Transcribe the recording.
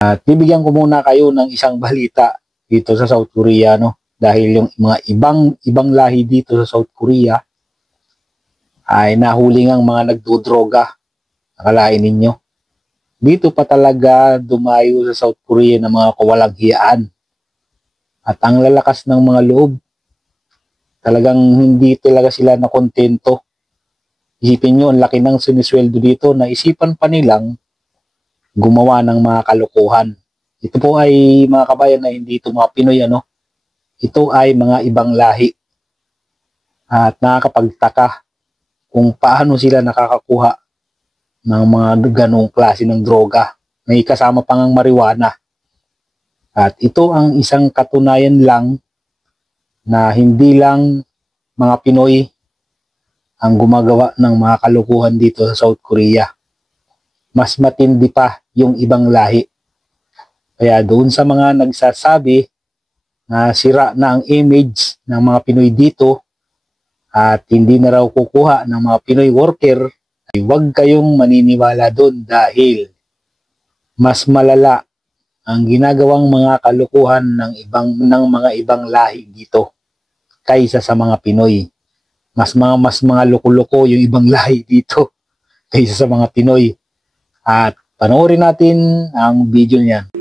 At bibigyan ko muna kayo ng isang balita dito sa South Korea, no? Dahil yung mga ibang lahi dito sa South Korea ay nahuli ngang mga nagdodroga. Akalain ninyo. Dito pa talaga dumayo sa South Korea ng mga kawalang hiyaan. At ang lalakas ng mga loob, talagang hindi talaga sila nakontento. Isipin nyo, ang laki ng sinisweldo dito na isipan pa nilang gumawa ng mga kalokohan. Ito po ay mga kabayan na hindi ito mga Pinoy, ano? Ito ay mga ibang lahi. At nakakapagtaka kung paano sila nakakakuha ng mga ganong klase ng droga. May kasama pang ang marijuana. At ito ang isang katunayan lang na hindi lang mga Pinoy ang gumagawa ng mga kalukuhan dito sa South Korea. Mas matindi pa yung ibang lahi. Kaya doon sa mga nagsasabi na sira na ang image ng mga Pinoy dito at hindi na raw kukuha ng mga Pinoy worker, ay huwag kayong maniniwala doon dahil mas malala ang ginagawang mga kalukuhan ng mga ibang lahi dito kaysa sa mga Pinoy. Mas mga loko-loko yung ibang lahi dito kaysa sa mga Pinoy. At panoorin natin ang video niyan.